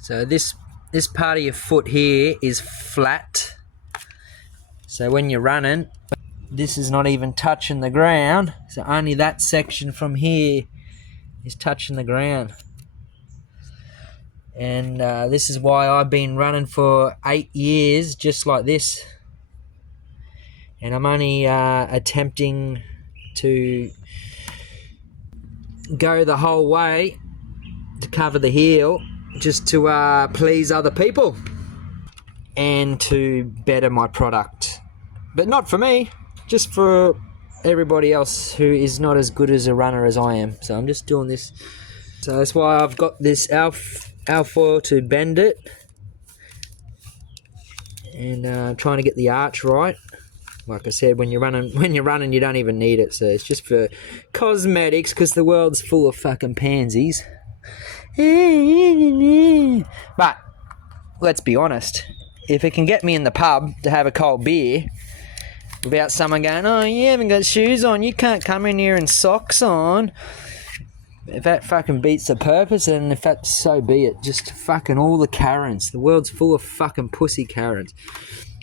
So this part of your foot here is flat. So when you're running, this is not even touching the ground. So only that section from here is touching the ground. And this is why I've been running for 8 years just like this. And I'm only attempting to go the whole way to cover the heel just to please other people and to better my product. But not for me, just for everybody else who is not as good as a runner as I am. So I'm just doing this. So that's why I've got this alfoil to bend it, and trying to get the arch right. Like I said, when you're running, you don't even need it. So it's just for cosmetics, because the world's full of fucking pansies. But let's be honest, if it can get me in the pub to have a cold beer without someone going, "Oh, you haven't got shoes on, you can't come in here in socks on," if that fucking beats the purpose, then if that's so be it. Just fucking all the Karens. The world's full of fucking pussy Karens.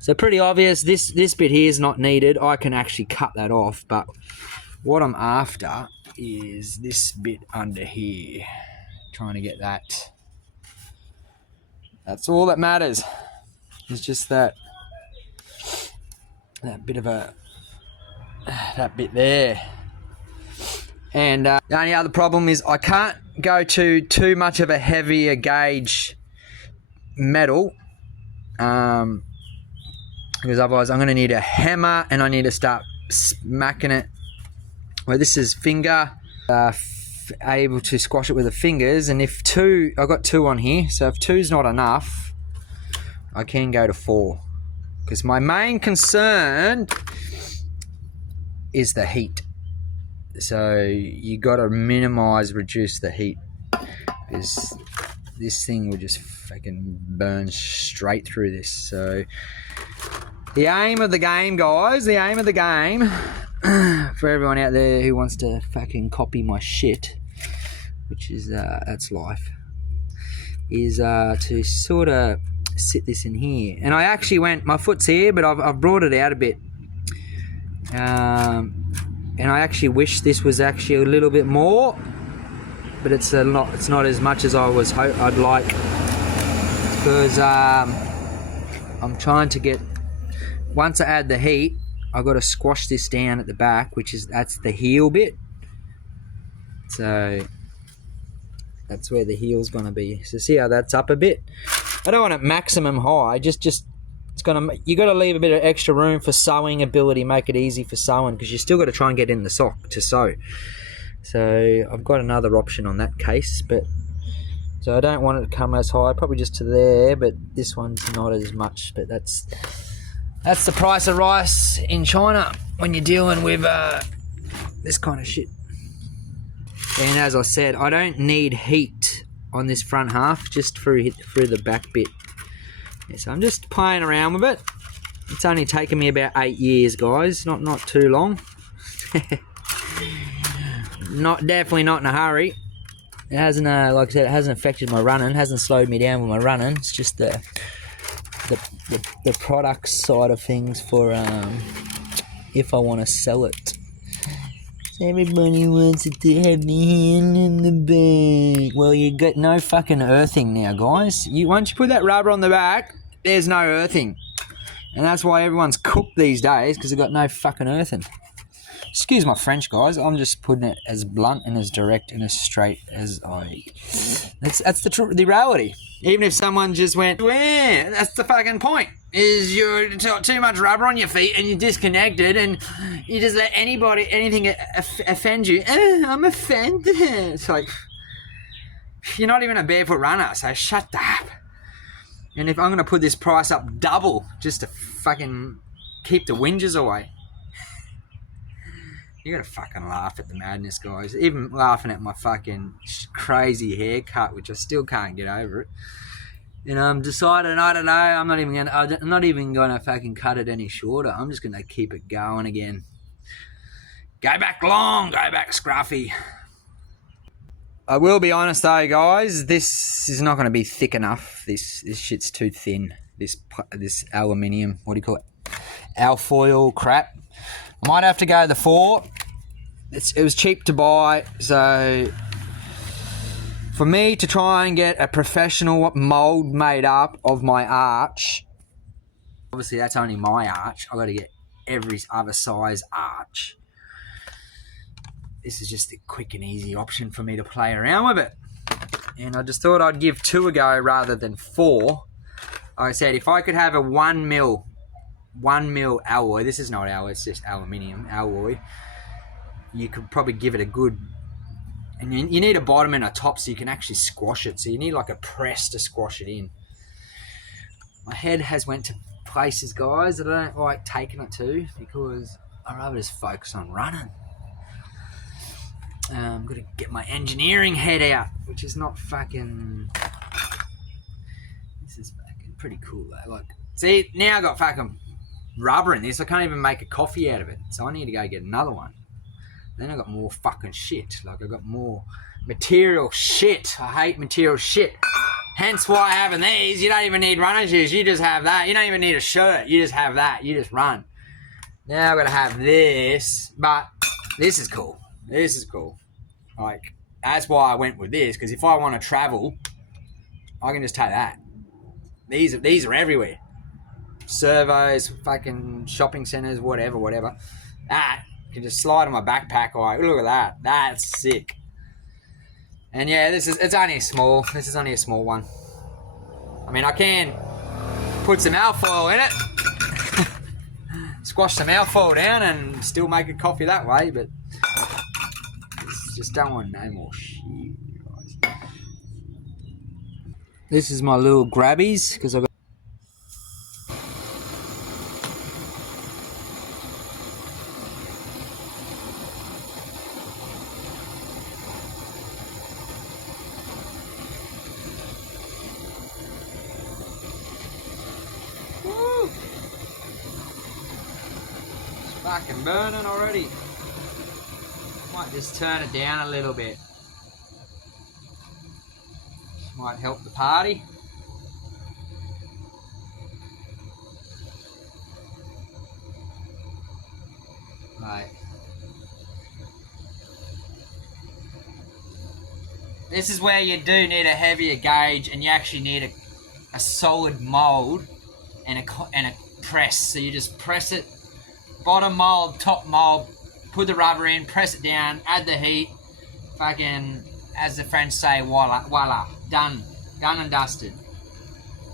So pretty obvious, this bit here is not needed. I can actually cut that off, but what I'm after is this bit under here. Trying to get that. That's all that matters. It's just that bit of that bit there. And the only other problem is I can't go to too much of a heavier gauge metal, because otherwise I'm going to need a hammer and I need to start smacking it. Well, this is finger, able to squash it with the fingers, and if I've got 2 on here, so if 2's not enough, I can go to 4. Because my main concern is the heat. So you got to reduce the heat, because this thing will just fucking burn straight through this. So the aim of the game, guys, for everyone out there who wants to fucking copy my shit, which is that's life, is to sort of sit this in here. And I actually my foot's here, but I've brought it out a bit. And I actually wish this was actually a little bit more, but it's not as much as I'd like, because I'm trying to get, once I add the heat, I've got to squash this down at the back, that's the heel bit. So that's where the heel's going to be. So see how that's up a bit? I don't want it maximum high, you got to leave a bit of extra room for sewing ability, make it easy for sewing, because you still got to try and get in the sock to sew. So I've got another option on that case, but so I don't want it to come as high, probably just to there, but this one's not as much. But that's the price of rice in China when you're dealing with this kind of shit. And as I said, I don't need heat on this front half, just through the back bit. Yeah, so I'm just playing around with it. It's only taken me about 8 years, guys. Not too long. Definitely not in a hurry. It hasn't, like I said, it hasn't affected my running. It hasn't slowed me down with my running. It's just the product side of things for if I want to sell it. Everybody wants it to have the hand in the bag. Well, you got no fucking earthing now, guys. Once you put that rubber on the back, there's no earthing. And that's why everyone's cooked these days, because they've got no fucking earthing. Excuse my French, guys. I'm just putting it as blunt and as direct and as straight as I... That's the reality. Even if someone just went, "Yeah, that's the fucking point. Is you're too much rubber on your feet and you're disconnected and you just let anything offend you." I'm offended. It's like, you're not even a barefoot runner, so shut up. And if I'm going to put this price up double just to fucking keep the whingers away, you got to fucking laugh at the madness, guys. Even laughing at my fucking crazy haircut, which I still can't get over it. And I'm deciding, I don't know, I'm not even gonna fucking cut it any shorter. I'm just gonna keep it going again. Go back long, go back scruffy. I will be honest though, guys. This is not going to be thick enough. This shit's too thin. This aluminium. What do you call it? Alfoil crap. I might have to go to the 4. It was cheap to buy, so for me to try and get a professional mould made up of my arch, obviously that's only my arch. I've got to get every other size arch. This is just the quick and easy option for me to play around with it. And I just thought I'd give 2 a go rather than 4. Like I said, if I could have a 1 mil alloy, this is not alloy, it's just aluminium alloy, you could probably give it a good, and you need a bottom and a top so you can actually squash it. So you need like a press to squash it in. My head has went to places, guys, that I don't like taking it to because I'd rather just focus on running. I'm going to get my engineering head out, which is not fucking... This is fucking pretty cool, though. Like, see, now I got fucking rubber in this. I can't even make a coffee out of it. So I need to go get another one. Then I got more fucking shit. Like, I got more material shit. I hate material shit. Hence why having these, you don't even need running shoes. You just have that. You don't even need a shirt. You just have that. You just run. Now I've got to have this. But this is cool. This is cool. Like, that's why I went with this, because if I want to travel, I can just take that. These are everywhere. Servos, fucking shopping centres, whatever. That can just slide in my backpack. Like, look at that. That's sick. And yeah, this is only a small one. I mean, I can put some alfoil in it. Squash some alfoil down and still make a coffee that way, but just don't want no more shit, guys. This is my little grabbies, because I've got... Woo! It's fucking burning already. Might just turn it down a little bit. Might help the party. Right. This is where you do need a heavier gauge, and you actually need a solid mould and a press. So you just press it, bottom mould, top mould, put the rubber in, press it down, add the heat, fucking, as the French say, voila, done and dusted.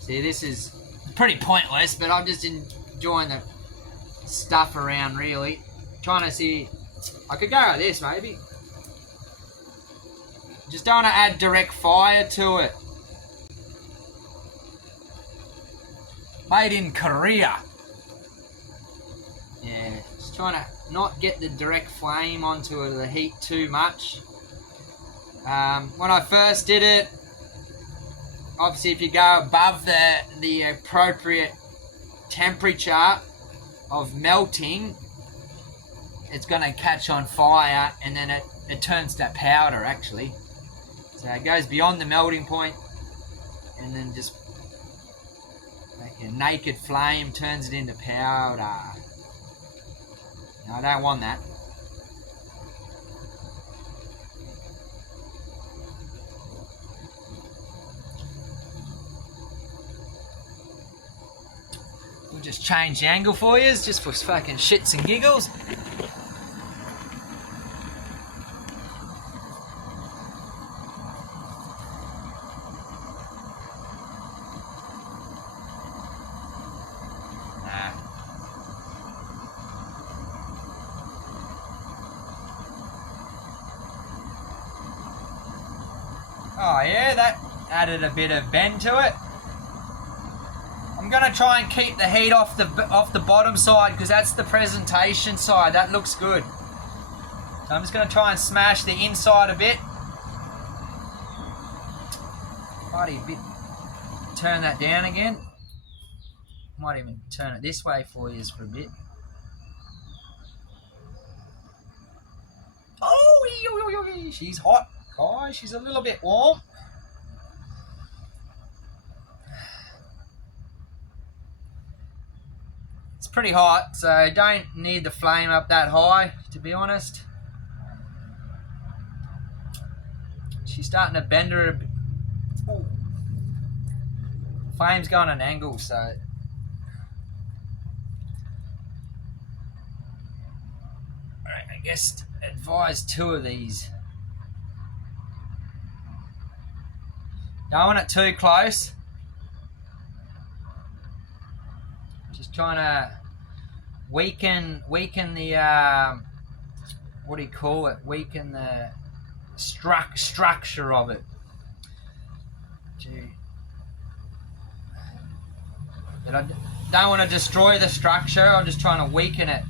See, this is pretty pointless, but I'm just enjoying the stuff around, really. Trying to see, I could go like this, maybe. Just don't want to add direct fire to it. Made in Korea. Yeah, just trying to not get the direct flame onto the heat too much. When I first did it, obviously if you go above the appropriate temperature of melting, it's going to catch on fire, and then it turns to powder actually. So it goes beyond the melting point, and then just like a naked flame turns it into powder. No, I don't want that. We'll just change the angle for you, just for fucking shits and giggles. Oh yeah, that added a bit of bend to it. I'm gonna try and keep the heat off the bottom side, because that's the presentation side. That looks good. So I'm just gonna try and smash the inside a bit. Might a bit. Turn that down again. Might even turn it this way for you for a bit. Oh, she's hot, guys. Oh, she's a little bit warm. It's pretty hot, so don't need the flame up that high, to be honest. She's starting to bend her a bit. Ooh. Flame's going at an angle, so alright, I guess advise 2 of these. Don't want it too close. Just trying to weaken the what do you call it? Weaken the structure of it. But I don't want to destroy the structure. I'm just trying to weaken it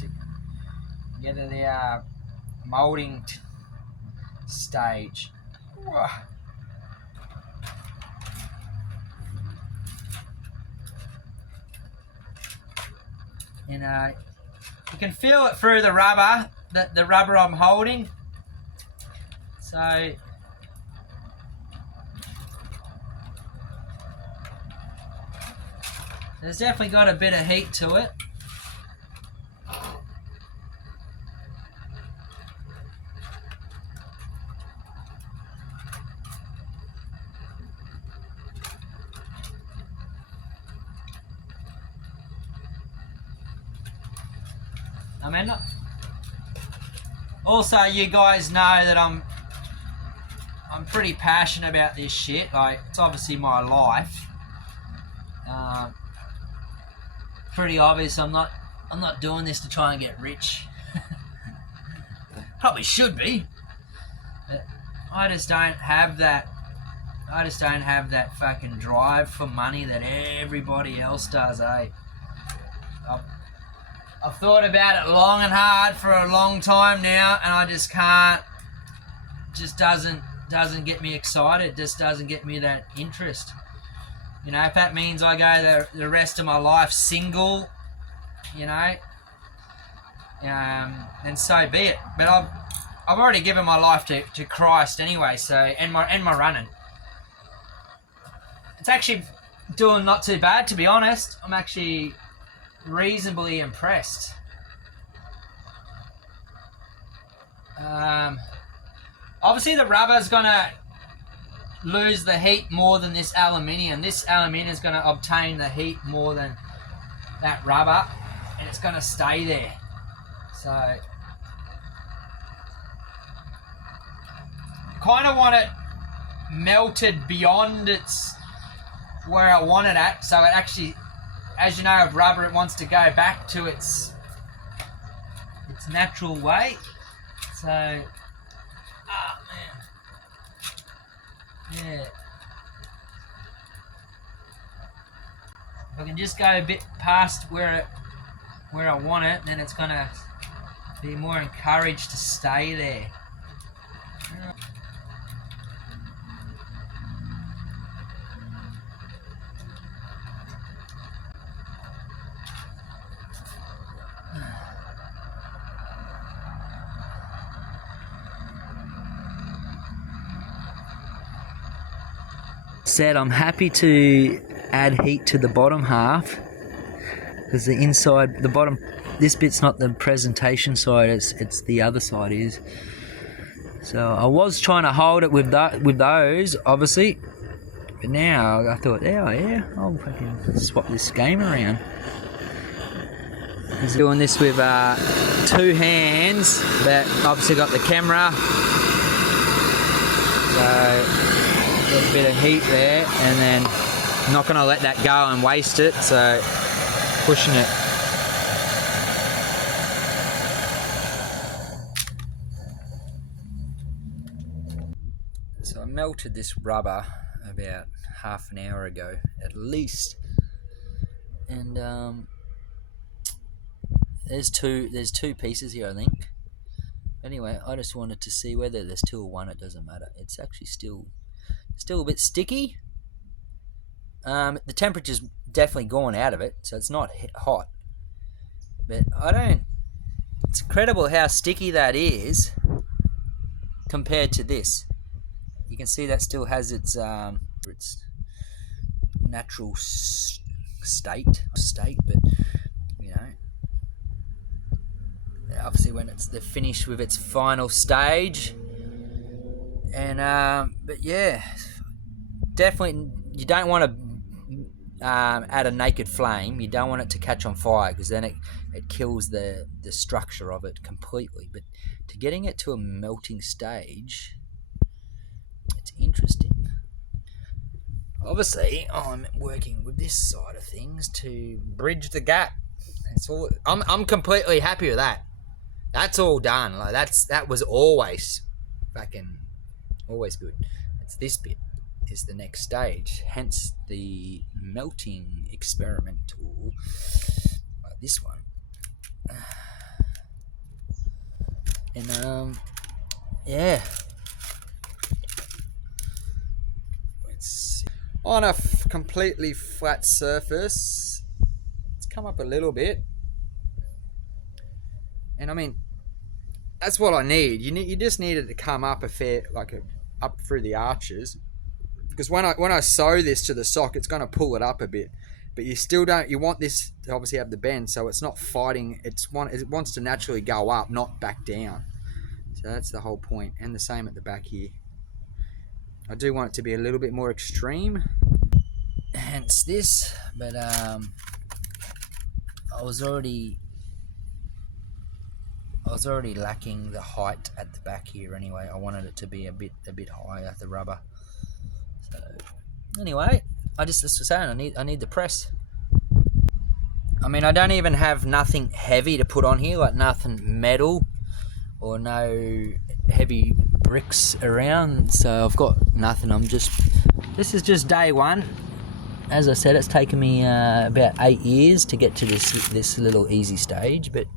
to get to the molding stage. And you can feel it through the rubber, the rubber I'm holding. So there's definitely got a bit of heat to it. I mean, also you guys know that I'm pretty passionate about this shit. Like, it's obviously my life. Pretty obvious. I'm not doing this to try and get rich. Probably should be. But I just don't have that. I just don't have that fucking drive for money that everybody else does, eh? I've thought about it long and hard for a long time now, and I just can't. Just doesn't get me excited. Just doesn't get me that interest. You know, if that means I go the rest of my life single, you know, then so be it. But I've already given my life to Christ anyway. So and my running. It's actually doing not too bad, to be honest. I'm actually reasonably impressed. Obviously the rubber's gonna lose the heat more than this aluminium. This aluminium is gonna obtain the heat more than that rubber, and it's gonna stay there. So kind of want it melted beyond its where I want it at, so it actually, as you know, of rubber, it wants to go back to its natural way. So, man, yeah. If I can just go a bit past where I want it, then it's gonna be more encouraged to stay there. Said I'm happy to add heat to the bottom half, because the inside, the bottom, this bit's not the presentation side, it's the other side is. So I was trying to hold it with those, obviously, but now I thought, oh yeah, I'll fucking swap this game around. He's doing this with 2 hands, but obviously got the camera, so get a bit of heat there, and then I'm not going to let that go and waste it, so pushing it. So I melted this rubber about half an hour ago at least, and there's two pieces here, I think. Anyway, I just wanted to see whether there's 2 or 1, it doesn't matter. It's actually still a bit sticky. The temperature's definitely gone out of it, so it's not hot. But it's incredible how sticky that is compared to this. you can see that still has its natural state, but you know, obviously when they're finished with its final stage. And but yeah, definitely you don't want to add a naked flame. You don't want it to catch on fire, because then it kills the structure of it completely. But to getting it to a melting stage, it's interesting. Obviously, I'm working with this side of things to bridge the gap. That's all. I'm completely happy with that. That's all done. Like that was always fucking always good. It's this bit is the next stage. Hence the melting experiment tool, like this one. And yeah. On a completely flat surface, it's come up a little bit, and I mean that's what I need. You just need it to come up up through the arches, because when I sew this to the sock, it's going to pull it up a bit, but you still don't. You want this to obviously have the bend, so it's not fighting. It wants to naturally go up, not back down. So that's the whole point, and the same at the back here. I do want it to be a little bit more extreme, hence this, but I was already lacking the height at the back here anyway. I wanted it to be a bit higher, the rubber. So anyway, I was saying I need the press. I mean, I don't even have nothing heavy to put on here, like nothing metal or no heavy bricks around, so I've got nothing. This is just day one. As I said, it's taken me about 8 years to get to this little easy stage, but